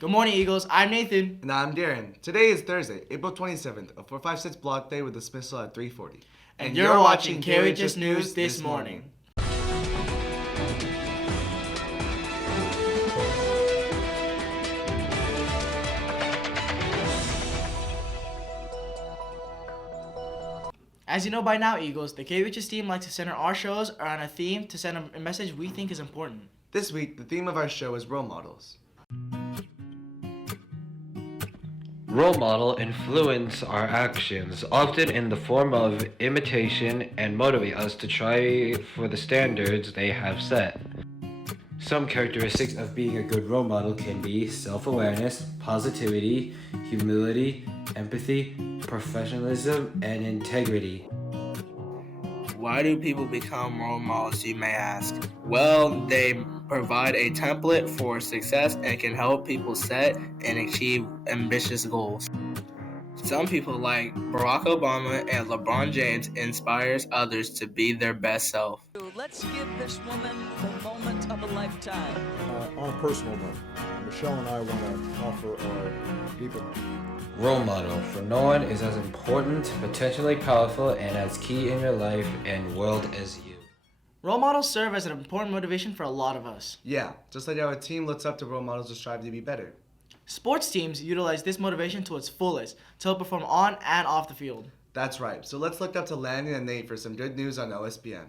Good morning, Eagles. I'm Nathan. And I'm Darren. Today is Thursday, April 27th, a 456 block day with dismissal at 3:40. And you're watching KOHS News this morning. As you know by now, Eagles, the KOHS team likes to center our shows around a theme to send a message we think is important. This week, the theme of our show is role models. Role model influence our actions, often in the form of imitation, and motivate us to try for the standards they have set. Some characteristics of being a good role model can be self-awareness, positivity, humility, empathy, professionalism, and integrity. Why do people become role models, you may ask? Well, they provide a template for success and can help people set and achieve ambitious goals. Some people like Barack Obama and LeBron James inspires others to be their best self. Let's give this woman the moment of a lifetime. On a personal note, Michelle and I want to offer our people. Role model. For no one is as important, potentially powerful, and as key in your life and world as you. Role models serve as an important motivation for a lot of us. Yeah, just like our team looks up to role models to strive to be better. Sports teams utilize this motivation to its fullest to help perform on and off the field. That's right, so let's look up to Landon and Nate for some good news on OSPN.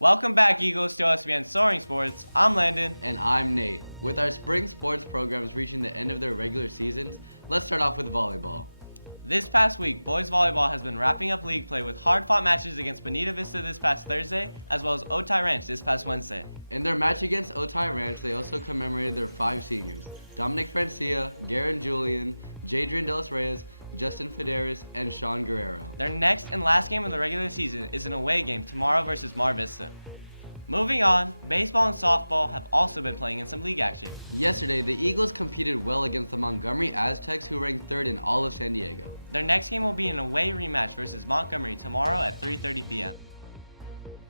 Welcome back, Eagles, to OSPN Soaring Sports. I'm Landon. And I'm Nate. With our spring sports programs reaching the end of their regular seasons, let's start off with volleyball. This past week, boys volleyball has been wrapping up league play with hard-fought matches against Bonita Vista this past Thursday, as well as Otay Ranch this past Wednesday. In their match against Otay Ranch, they also commemorated their 5 seniors: Dominic Francia, Garen Julian, Jadrian Delos Reyes, Justin Federis, and Sean Guerrero. Their next and last game of the regular season is an away game tomorrow versus Mar Vista. Moving on, baseball and softball have also been playing in some league action. Yesterday, the Eagles competed well against the Montgomery Aztecs, who ranked 3rd in all of San Diego. Their next game will be an away rematch versus Montgomery tomorrow at 3:30 p.m.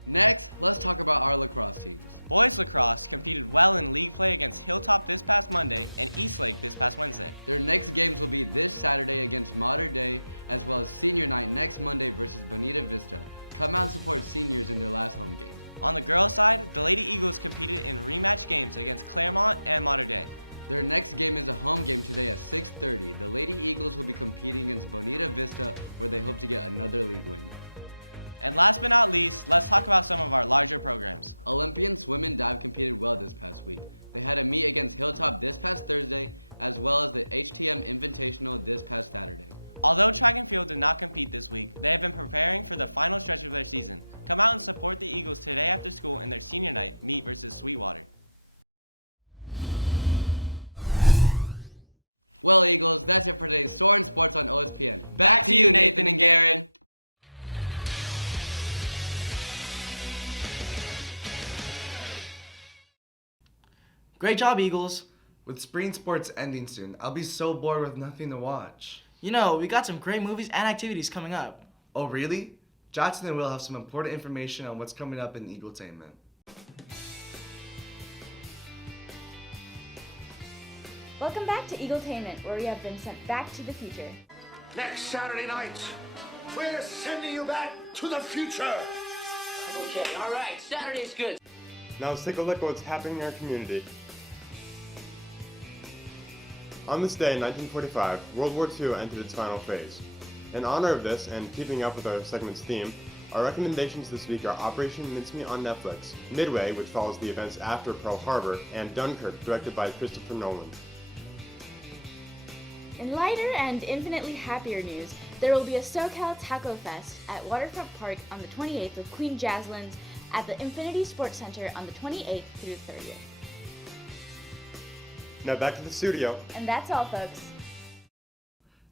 Next, let's talk about our lacrosse teams. Boys lacrosse competed well in league play against Hilltop this past Monday and Eastlake this past Wednesday. Their next games will be this Saturday against Mater Dei, as well as senior night next Monday versus Bonita Vista. Come out and support seniors in their last home game. On the girls' side, the Lady Eagles competed in rematch games against Claremont and Mater Dei. Their next game is a home game today at 6:30. The Lady Eagles will be competing against Bonita Vista, where they hope to get another league win. And last but not least, let's talk about some of our larger programs. Olympian Swim and Dive competed well this past week. They had a meet against Hilltop this past Thursday, as well as the HTM Invitational this past Saturday. Although track and field did not compete this week, they have been preparing for the final stretch of their season. Come out and support the Eagles today after school in their senior night meet versus Sweetwater. Well, Eagles, that's it for today's Soaring Sports on OSPN. Back to you, Nathan and Garen. Great job, Eagles. With spring sports ending soon, I'll be so bored with nothing to watch. You know, we got some great movies and activities coming up. Oh really? Johnson and Will have some important information on what's coming up in Eagletainment. Welcome back to Eagletainment, where we have been sent back to the future. Next Saturday night, we're sending you back to the future. Okay, all right, Saturday's good. Now let's take a look at what's happening in our community. On this day in 1945, World War II entered its final phase. In honor of this, and keeping up with our segment's theme, our recommendations this week are Operation Mincemeat on Netflix, Midway, which follows the events after Pearl Harbor, and Dunkirk, directed by Christopher Nolan. In lighter and infinitely happier news, there will be a SoCal Taco Fest at Waterfront Park on the 28th with Queen Jasline's at the Infinity Sports Center on the 28th through 30th. Now back to the studio. And that's all, folks.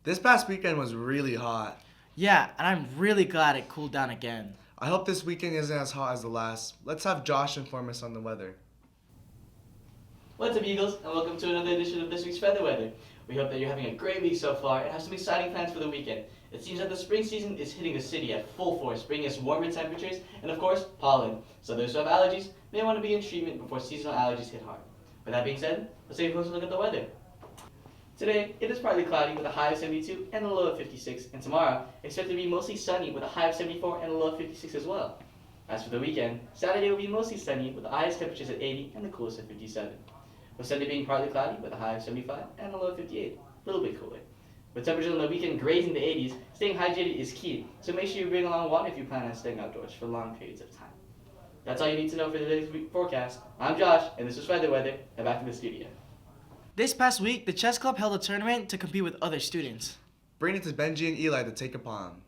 This past weekend was really hot. Yeah, and I'm really glad it cooled down again. I hope this weekend isn't as hot as the last. Let's have Josh inform us on the weather. What's up, Eagles, and welcome to another edition of this week's Feather Weather. We hope that you're having a great week so far and have some exciting plans for the weekend. It seems that the spring season is hitting the city at full force, bringing us warmer temperatures and, of course, pollen. So those who have allergies may want to be in treatment before seasonal allergies hit hard. With that being said, let's take a closer look at the weather. Today, it is partly cloudy with a high of 72 and a low of 56, and tomorrow, expected to be mostly sunny with a high of 74 and a low of 56 as well. As for the weekend, Saturday will be mostly sunny with the highest temperatures at 80 and the coolest at 57. With Sunday being partly cloudy with a high of 75 and a low of 58, a little bit cooler. With temperatures on the weekend grazing the 80s, staying hydrated is key, so make sure you bring along water if you plan on staying outdoors for long periods of time. That's all you need to know for today's forecast. I'm Josh, and this was Feather Weather. Now back to the studio. This past week, the chess club held a tournament to compete with other students. Bring it to Benji and Eli to take a pawn.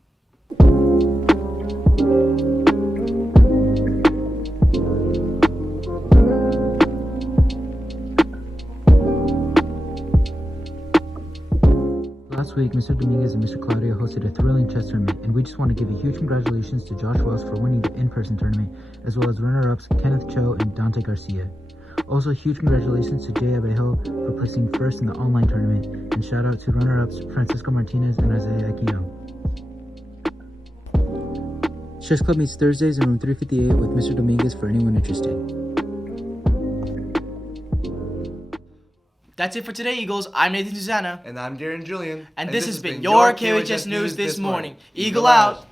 Last week, Mr. Dominguez and Mr. Claudio hosted a thrilling chess tournament, and we just want to give a huge congratulations to Josh Wells for winning the in-person tournament, as well as runner-ups Kenneth Cho and Dante Garcia. Also, huge congratulations to Jay Abejo for placing first in the online tournament, and shout out to runner-ups Francisco Martinez and Isaiah Aquino. Chess Club meets Thursdays in room 358 with Mr. Dominguez for anyone interested. That's it for today, Eagles. I'm Nathan Susanna. And I'm Garen Julian. And this has been your KHS News this morning. Eagle out.